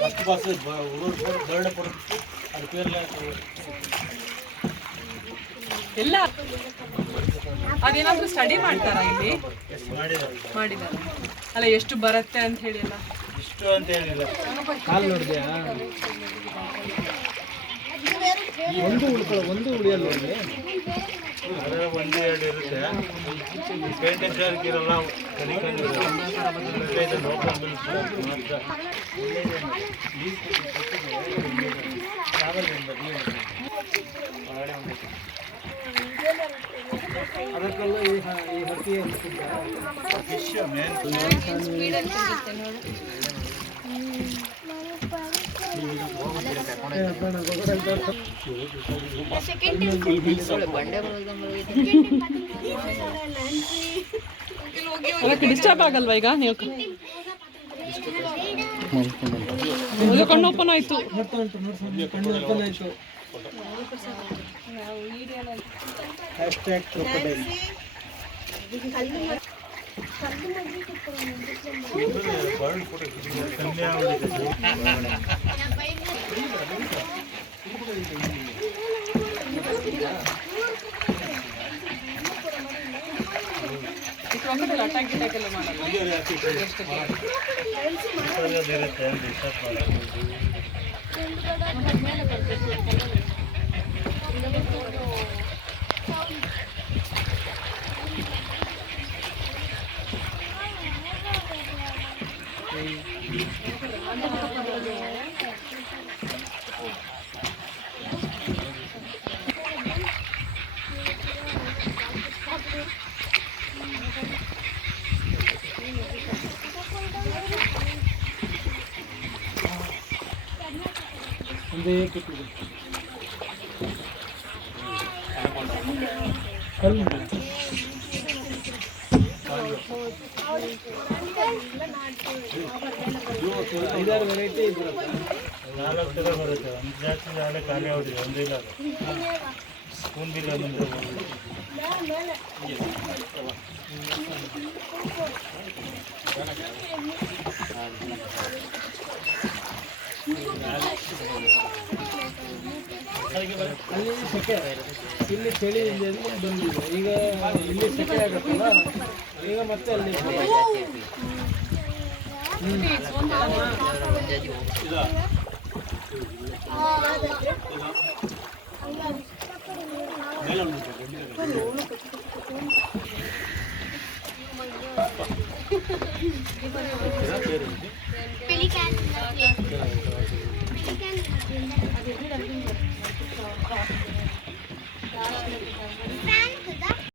First class bird ಕೊಡ್ತಿತ್ತು ಅದು ಪೇರ್ಲೆ ಎಲ್ಲ ಅದೇನಾದ್ರೂ study ಮಾಡ್ತಾರಾ ಇಲ್ಲಿ? ಮಾಡಿದ್ದಾರೆ ಅಲ್ಲ, ಎಷ್ಟು ಬರುತ್ತೆ ಅಂತ ಹೇಳಿ ಅಲ್ಲ ಇಷ್ಟು ಅಂತ ಹೇಳಿಲ್ಲ. ಕಾಲು ನೋಡಿದ್ಯಾ? ಒಂದು ಉಳಿಯಲ್ಲ ನೋಡಿ, ಅದರ ಒಂದು ಎರಡು ಇರುತ್ತೆ. ಪೇಂಟಿಂಗ್ ಚಾರ್ಜ್ ಇರಲ್ಲ, ಅದಕ್ಕೆಲ್ಲ ಈ ಹತ್ತಿ ಫಿಶ್ ಮೇನ್ ಅದಕ್ಕೆ ಡಿಸ್ಟರ್ಬ್ ಆಗಲ್ವಾ ಈಗ? ನೀವು ಕಣ್ಣು ಓಪನ್ ಆಯ್ತು. ಅಟ್ಯಾಕ್ ಗಿಟ್ಯಾಕ್ ಎಲ್ಲ ಮಾಡಲ್ಲ. ಐದಾರು ವೆರೈಟಿ ಬರುತ್ತೆ, 4 ಥರ ಬರುತ್ತೆ. ಒಂದು ಜಾಸ್ತಿ ನಾಳೆ ಖಾಲಿ ಆಗೋದಿಲ್ಲ, ಒಂದು ಇಲ್ಲ ಸ್ಪೂನ್ ಬಿಲ್ಲ ಬಂದರೆ ಅಲ್ಲಿ ಸೆಕೆ, ಇಲ್ಲಿ ಚಳಿ ಬಂದಿದೆ. ಈಗ ಇಲ್ಲಿ ಸೆಕೆ ಆಗುತ್ತಲ್ಲ, ಈಗ ಮತ್ತೆ ಅಲ್ಲಿ Pelican.